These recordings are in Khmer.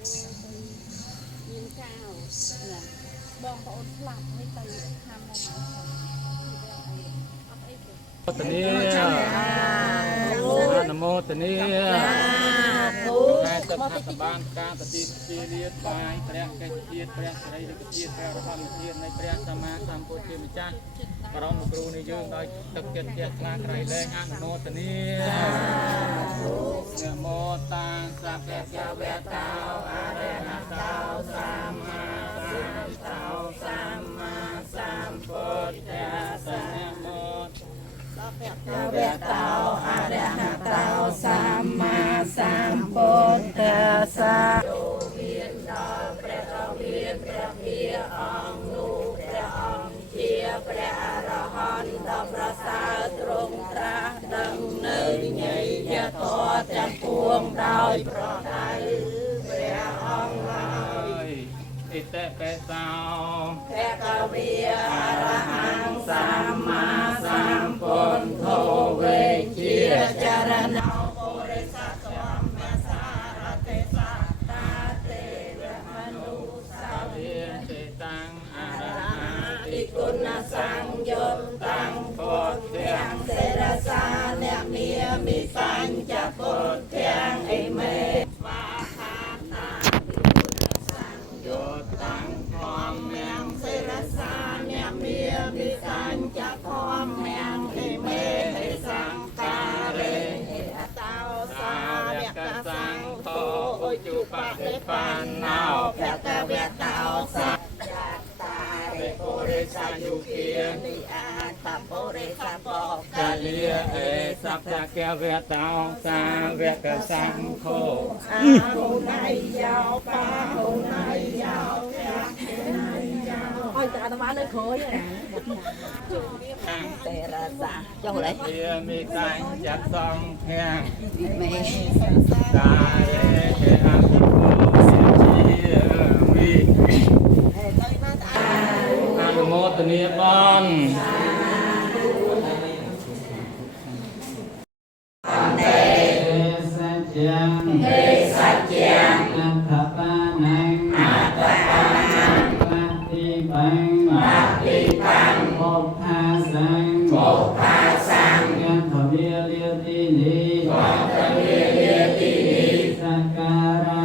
មានកៅបងប្អូនស្លាប់ឲ្យទៅហាមមកអត់អីទេតនីនមោតនីហើយទឹកហត្ថបានការប្រតិពីលាបាយព្រះកេសជាតិព្រះសិរីរិទ្ធជាតិព្រះរហន្តជាតិនៃព្រះសម្មាសម្ពុទ្ធជាម្ចាស់បរមគ្រូនៃយើងដោយទឹកចិត្តជ្រះថ្លាក្រៃលែងអនុមោទនីនមោតាំងសក្កយវៈតោអរហតោសម្មាសម្ពុទ្ធស្សនមោវៈតោអរហតោសម្មាសម្ពុទ្ធស្សមានដល់ព្រះរាមាព្រះភិអង្គនោះព្រះអង្គជាព្រះអរហន្តដ៏ប្រសើរទ្រង់ត្រាស់ដឹងនៅញញយធម៌ទាំងពួងដោយប្រដៅព្រះអង្គហើយអិតេបេសោភគវីអរហង្គសម្មាសម្ពុទ្ធោវេជាចរណោបរិស័ទធម្មសារតិសត្តាទេវមនុស្សសាវិទេតាំងអរហតិគុណសង្យុតតាំងពុទ្ធទាំងសេរសាអ្នកមានបញ្ចពុទ្ធទាំងអិមេស្វាខាតាយោតាំងធម្មទាំងសេរសាអ្នកមានបញ្ចធម្មទាំងអិមេសង្ការេអតោសាវកសង្ឃោឧจุបតិបណ្ណោភគវតោសច្ចតារិពុរិសយុគានិអាតពុរិសបកកាលិអេសព្ទកវៈតោសាវកសង្ឃោអាហុណៃយោបាហុណៃយោភគណៃយោអើយតែអាត្មានៅក្រោយហ្នឹងទេរសាចុះលេវាមានកាយចាត់សង្ឃាមេកាយេអភិពុជាវិអនុមោទនីបានហេសច្ចៈអដ្ឋបាนังអត្តបាนังបតិបង្បតិបង្ បុព្វាសੰបុព្វាសੰយន្តវិរិយតិនិវត្តវិរិយតិនិសក្ការៈ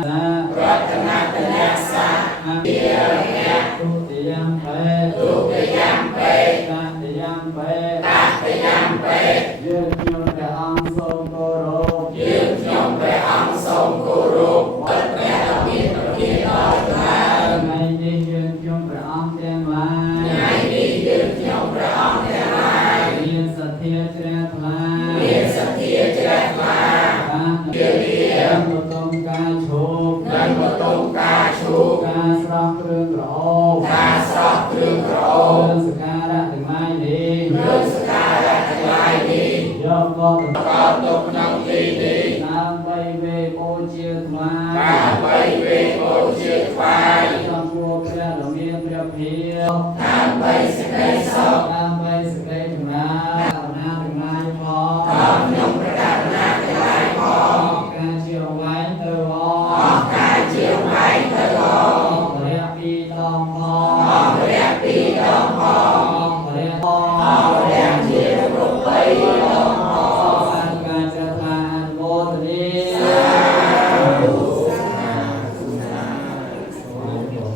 រតនតនស្សៈអភិយៈទុតិយំបេទុតិយំបេតតិយំបេតតិយំបេយើងខ្ញុំព្រះអង្គសូមគោរពយើងខ្ញុំព្រះអង្គសូមគោរពព្រះដ៏មានព្រះភិក្ខុដ៏ថ្លាថ្ងៃនេះយើងខ្ញុំព្រះអង្គទាំងឡាយថ្ងៃនេះយើងខ្ញុំព្រះអង្គទាំងឡាយមានសទ្ធាជ្រះថ្លាមានសទ្ធាជ្រះថ្លាបានជាវាបតុមការឈោកនិងបតុមការឈូកការស្រស់គ្រឿងក្រអូបការស្រស់គ្រឿងក្រអូបសក្ការៈទាំងឡាយនេះរឿងសក្ការៈទាំងឡាយនេះយកមកប្រកបទុកក្នុងទីនេះដើម្បីវេបូជាថ្វាយដើម្បីវេបូជាថ្វាយចំពោះព្រះដ៏មានព្រះភិក្ខុដើម្បីសេចក្តីសុខដើម្បីសេចក្តីចម្រើនករណាទាំងឡាយផងដល់ខ្ញុំប្រកាសណាទាំងឡាយផងការជាអង្វែងទៅអអស់ការជាវែងទៅអស់រយៈពីរដងផងអស់រយៈពីរដងផងអស់រយៈអស់រយៈជារូបបីដងផងបានការជ្រះថ្លាអនុមោទនាសាធុសាធុ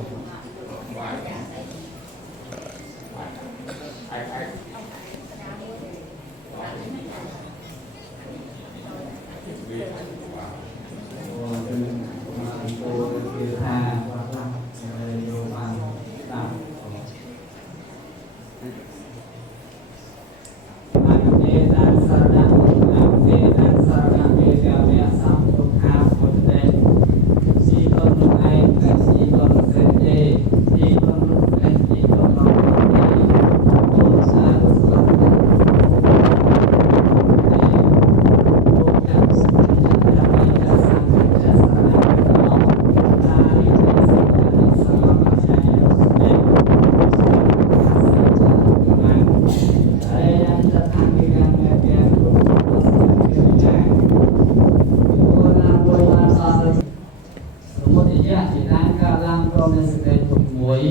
ะจิตนั้นก็ร่างกองในสเปรย์ถูกหวย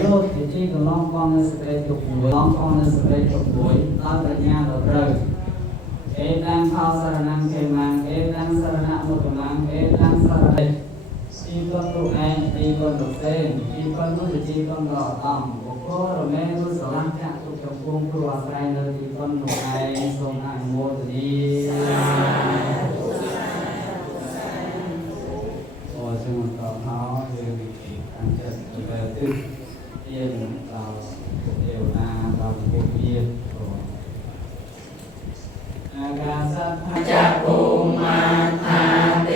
โลกจิตที่ก็ร้องกองในสเปรย์ถูกหวยร้องกองในสเปรย์ถูกหวยตั้งปัญญาเราเริ่มเอตังข้าวสารนังเขมังเอตังสารณะมุตมังเอตังสารณะจีบตุเองจีบตุเต้นจีบตุจีบตุรอตั้มบุคคลเมตุสลังจักตุจงพงตัวใครเลยจีบตุเองทรงอันโมทนีโอ้สมุทรเขาเรื่องอันเกิดเป็นตึกเยี่ยมเราเดียวนาเราบุกเยี่ยมอากาศจักภูมาธาเต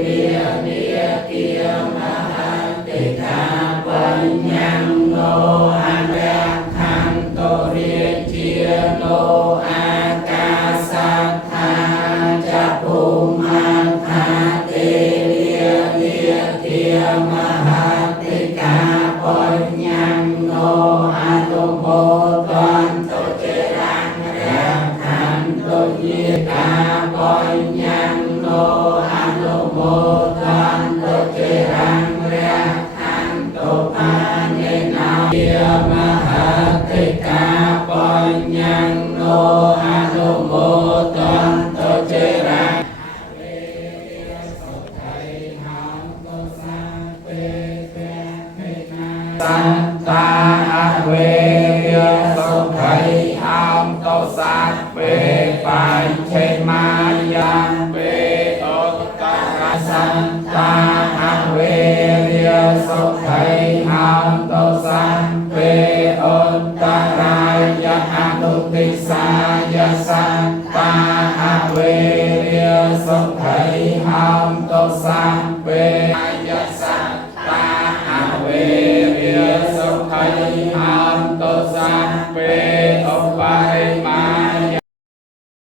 เวียเนียเกียมหันติกาปัญญังโนอันแรกขันโตเรียเจียโนอากาศธาจักภูมาธาเตเวียเนียเกียมหันติกาปัญญังโนอนุโมทันโตเจรังแรกขันโตเยกาปัญญังโนอนุโมทันโตเจรังแรกขันโตปาเนนาเยมหาติกาปัญญังโนอนุโมทันโตเจรังสันตาเวเยสุขัยหามโตสัตเวปัญเชมายังเวโอตระสันตาเวเยสุขัยหามโตสัตเวโอตรายะอนุติสายะสันตาเวเยสุขัยหามโตสัตเว